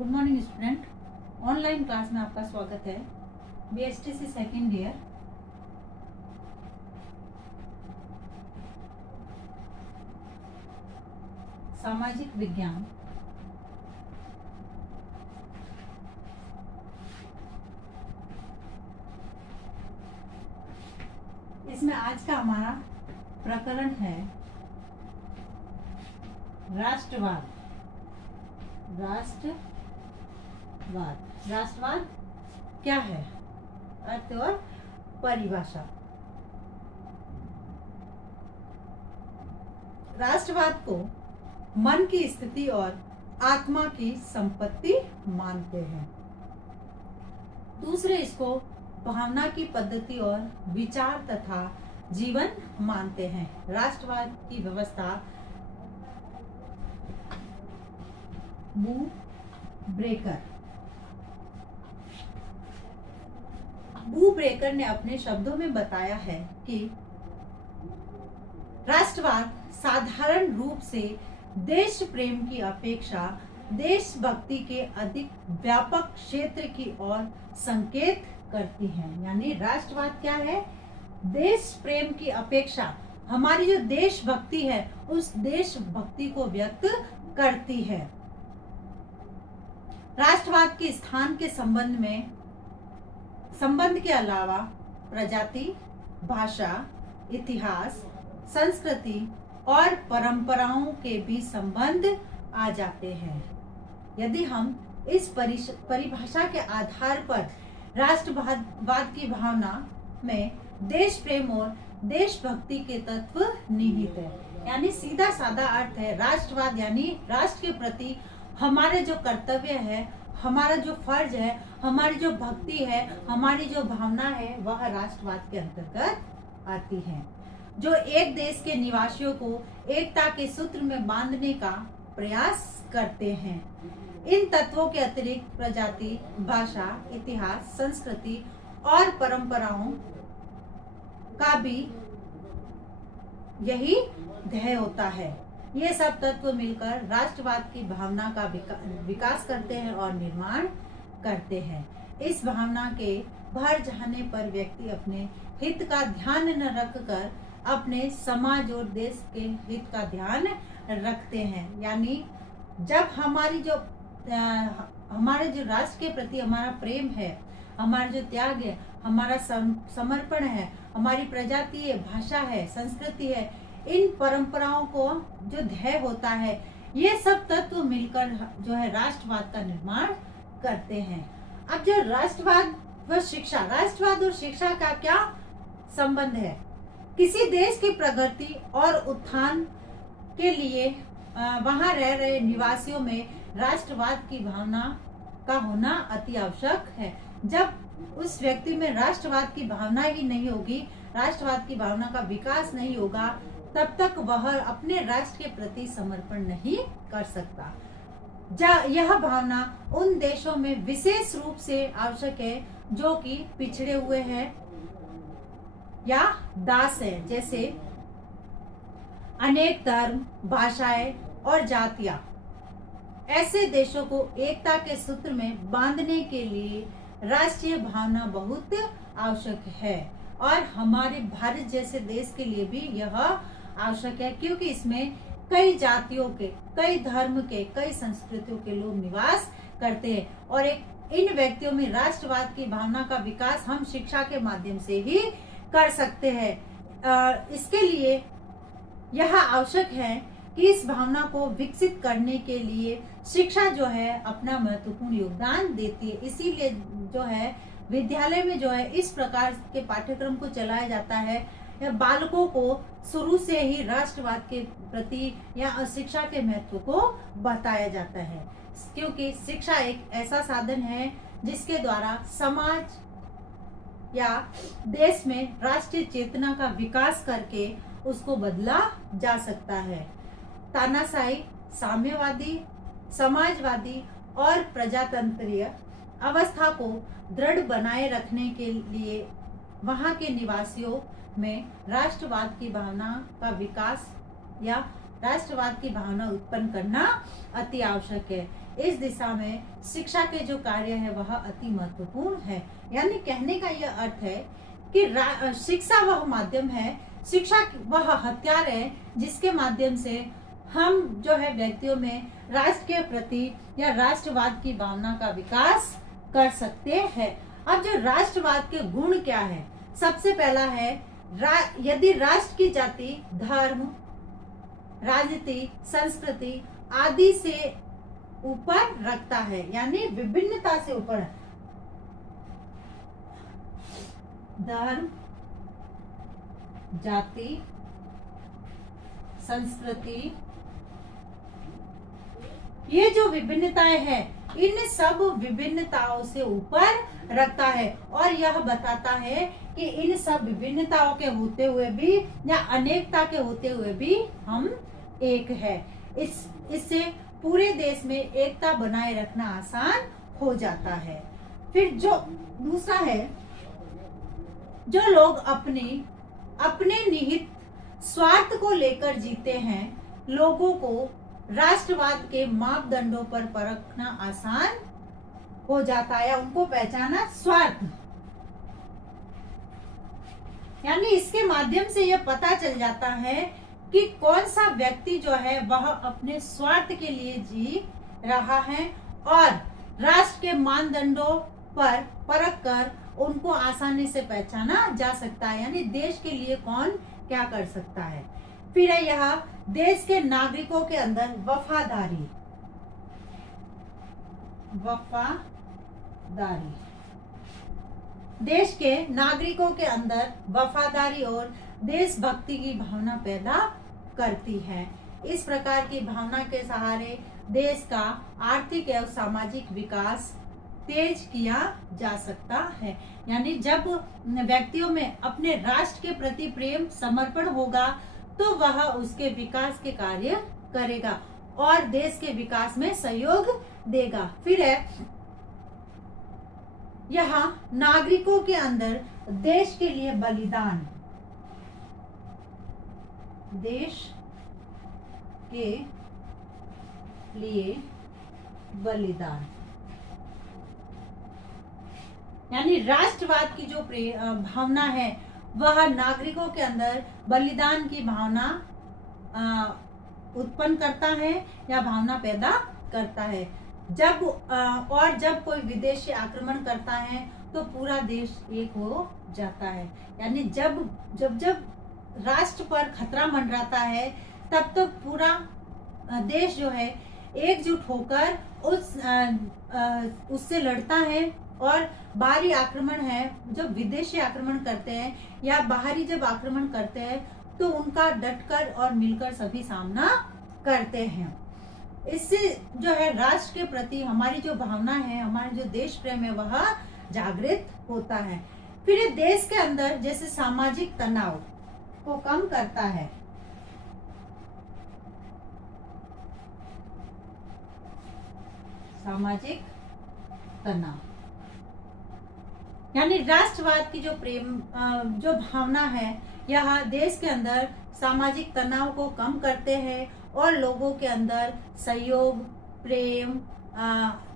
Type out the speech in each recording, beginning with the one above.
Good morning student. Online class में आपका स्वागत है। बीएसटीसी सेकेंड ईयर सामाजिक विज्ञान इसमें आज का हमारा प्रकरण है राष्ट्रवाद। राष्ट्रवाद क्या है? अर्थ और परिभाषा। राष्ट्रवाद को मन की स्थिति और आत्मा की संपत्ति मानते हैं। दूसरे इसको भावना की पद्धति और विचार तथा जीवन मानते हैं। राष्ट्रवाद की व्यवस्था बू ब्रेकर ने अपने शब्दों में बताया है कि राष्ट्रवाद साधारण रूप से देश प्रेम की अपेक्षा देशभक्ति के अधिक व्यापक क्षेत्र की ओर संकेत करती है। यानी राष्ट्रवाद क्या है? देश प्रेम की अपेक्षा हमारी जो देशभक्ति है उस देशभक्ति को व्यक्त करती है। राष्ट्रवाद के स्थान के संबंध के अलावा प्रजाति, भाषा, इतिहास, संस्कृति और परंपराओं के भी संबंध आ जाते हैं। यदि हम इस परिभाषा के आधार पर राष्ट्रवाद की भावना में देश प्रेम और देशभक्ति के तत्व निहित है। यानी सीधा साधा अर्थ है राष्ट्रवाद यानी राष्ट्र के प्रति हमारे जो कर्तव्य है, हमारा जो फर्ज है, हमारी जो भक्ति है, हमारी जो भावना है वह राष्ट्रवाद के अंतर्गत आती है, जो एक देश के निवासियों को एकता के सूत्र में बांधने का प्रयास करते हैं। इन तत्वों के अतिरिक्त प्रजाति, भाषा, इतिहास, संस्कृति और परंपराओं का भी यही ध्येय होता है। ये सब तत्व मिलकर राष्ट्रवाद की भावना का विकास करते हैं और निर्माण करते हैं। इस भावना के भर जाने पर व्यक्ति अपने हित का ध्यान न रखकर अपने समाज और देश के हित का ध्यान रखते हैं। यानी जब हमारे जो राष्ट्र के प्रति हमारा प्रेम है, हमारा जो त्याग है, हमारा समर्पण है, हमारी प्रजाति है, भाषा है, संस्कृति है, इन परंपराओं को जो ध्येय होता है, ये सब तत्व मिलकर जो है राष्ट्रवाद का निर्माण करते हैं। अब जो राष्ट्रवाद व शिक्षा, राष्ट्रवाद और शिक्षा का क्या संबंध है? किसी देश की प्रगति और उत्थान के लिए वहां रह रहे निवासियों में राष्ट्रवाद की भावना का होना अति आवश्यक है। जब उस व्यक्ति में राष्ट्रवाद की भावना ही नहीं होगी, राष्ट्रवाद की भावना का विकास नहीं होगा, तब तक वह अपने राष्ट्र के प्रति समर्पण नहीं कर सकता। यह भावना उन देशों में विशेष रूप से आवश्यक है जो कि पिछड़े हुए हैं या दास है, जैसे अनेक धर्म, भाषाएं और जातियां। ऐसे देशों को एकता के सूत्र में बांधने के लिए राष्ट्रीय भावना बहुत आवश्यक है और हमारे भारत जैसे देश के लिए भी यह आवश्यक है, क्योंकि इसमें कई जातियों के, कई धर्म के, कई संस्कृतियों के लोग निवास करते हैं और इन व्यक्तियों में राष्ट्रवाद की भावना का विकास हम शिक्षा के माध्यम से ही कर सकते हैं। इसके लिए यह आवश्यक है कि इस भावना को विकसित करने के लिए शिक्षा जो है अपना महत्वपूर्ण योगदान देती है। इसीलिए जो है विद्यालय में जो है इस प्रकार के पाठ्यक्रम को चलाया जाता है। बालकों को शुरू से ही राष्ट्रवाद के प्रति या शिक्षा के महत्व को बताया जाता है, क्योंकि शिक्षा एक ऐसा साधन है जिसके द्वारा समाज या देश में राष्ट्रीय चेतना का विकास करके उसको बदला जा सकता है। तानाशाही, साम्यवादी, समाजवादी और प्रजातंत्रीय अवस्था को दृढ़ बनाए रखने के लिए वहां के निवासियों में राष्ट्रवाद की भावना का विकास या राष्ट्रवाद की भावना उत्पन्न करना अति आवश्यक है। इस दिशा में शिक्षा के जो कार्य है वह अति महत्वपूर्ण है। यानी कहने का यह अर्थ है कि शिक्षा वह माध्यम है, शिक्षा वह हथियार है जिसके माध्यम से हम जो है व्यक्तियों में राष्ट्र के प्रति या राष्ट्रवाद की भावना का विकास कर सकते हैं। अब जो राष्ट्रवाद के गुण क्या है, सबसे पहला है यदि राष्ट्र की जाति, धर्म, राजनीति, संस्कृति आदि से ऊपर रखता है, यानी विभिन्नता से ऊपर, धर्म, जाति, संस्कृति, ये जो विभिन्नताएं हैं इन सब विभिन्नताओं से ऊपर रखता है और यह बताता है कि इन सब विभिन्नताओं के होते हुए भी या अनेकता के होते हुए भी हम एक है। इससे पूरे देश में एकता बनाए रखना आसान हो जाता है। फिर जो दूसरा है, जो लोग अपने निहित स्वार्थ को लेकर जीते हैं, लोगों को राष्ट्रवाद के मापदंडों पर परखना आसान हो जाता है, उनको पहचाना स्वार्थ, यानी इसके माध्यम से यह पता चल जाता है कि कौन सा व्यक्ति जो है वह अपने स्वार्थ के लिए जी रहा है और राष्ट्र के मानदंडों पर परख कर उनको आसानी से पहचाना जा सकता है, यानी देश के लिए कौन क्या कर सकता है। फिर है यह देश के नागरिकों के अंदर वफादारी, देश के नागरिकों के अंदर वफादारी और देशभक्ति की भावना पैदा करती है। इस प्रकार की भावना के सहारे देश का आर्थिक एवं सामाजिक विकास तेज किया जा सकता है। यानी जब व्यक्तियों में अपने राष्ट्र के प्रति प्रेम, समर्पण होगा तो वह उसके विकास के कार्य करेगा और देश के विकास में सहयोग देगा। फिर है यहाँ नागरिकों के अंदर देश के लिए बलिदान, देश के लिए बलिदान, यानी राष्ट्रवाद की जो भावना है वह नागरिकों के अंदर बलिदान की भावना उत्पन्न करता है या भावना पैदा करता है। जब कोई विदेशी आक्रमण करता है तो पूरा देश एक हो जाता है, यानी जब राष्ट्र पर खतरा मंडराता है तब तो पूरा देश जो है एकजुट होकर उससे लड़ता है और बाहरी आक्रमण है, जब विदेशी आक्रमण करते हैं या बाहरी जब आक्रमण करते हैं तो उनका डटकर और मिलकर सभी सामना करते हैं। इससे जो है राष्ट्र के प्रति हमारी जो भावना है, हमारा जो देश प्रेम है वह जागृत होता है। फिर ये देश के अंदर जैसे सामाजिक तनाव को कम करता है, सामाजिक तनाव, यानी राष्ट्रवाद की जो भावना है यह देश के अंदर सामाजिक तनाव को कम करते हैं और लोगों के अंदर सहयोग, प्रेम,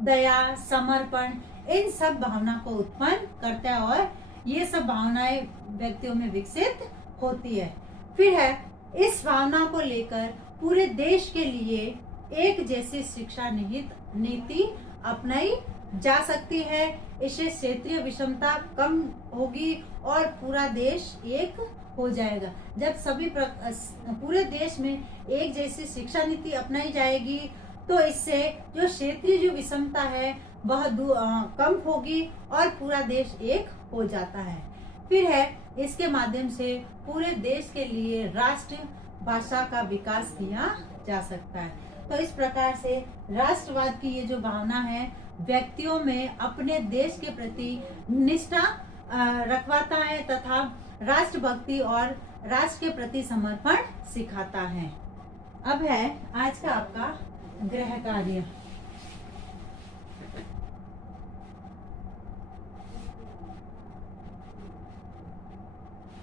दया, समर्पण, इन सब भावना को उत्पन्न करता है और ये सब भावनाएं व्यक्तियों में विकसित होती है। फिर है इस भावना को लेकर पूरे देश के लिए एक जैसी शिक्षा निहित नीति अपनाई जा सकती है। इससे क्षेत्रीय विषमता कम होगी और पूरा देश एक हो जाएगा। जब सभी पूरे देश में एक जैसी शिक्षा नीति अपनाई जाएगी तो इससे जो क्षेत्रीय जो विषमता है वह कम होगी और पूरा देश एक हो जाता है। फिर है इसके माध्यम से पूरे देश के लिए राष्ट्र भाषा का विकास किया जा सकता है। तो इस प्रकार से राष्ट्रवाद की ये जो भावना है व्यक्तियों में अपने देश के प्रति निष्ठा रखवाता है तथा राष्ट्रभक्ति और राष्ट्र के प्रति समर्पण सिखाता है। अब है आज का आपका गृह कार्य।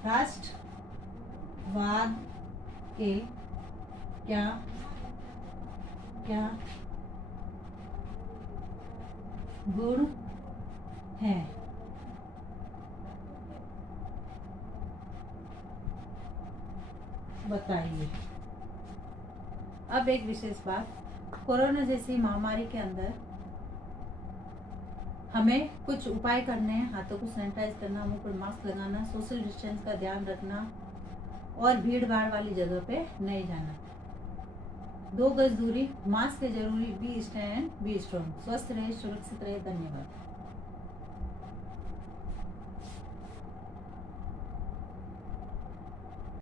राष्ट्रवाद के क्या क्या गुण है? बताइए। अब एक विशेष बात, कोरोना जैसी महामारी के अंदर हमें कुछ उपाय करने हैं। हाथों को सैनिटाइज करना, मुंह पर मास्क लगाना, सोशल डिस्टेंस का ध्यान रखना और भीड़ भाड़ वाली जगह पे नहीं जाना। 2 गज दूरी, मास्क है जरूरी, बी स्टैंड बी स्ट्रॉन्ग। स्वस्थ रहे, सुरक्षित रहे। धन्यवाद।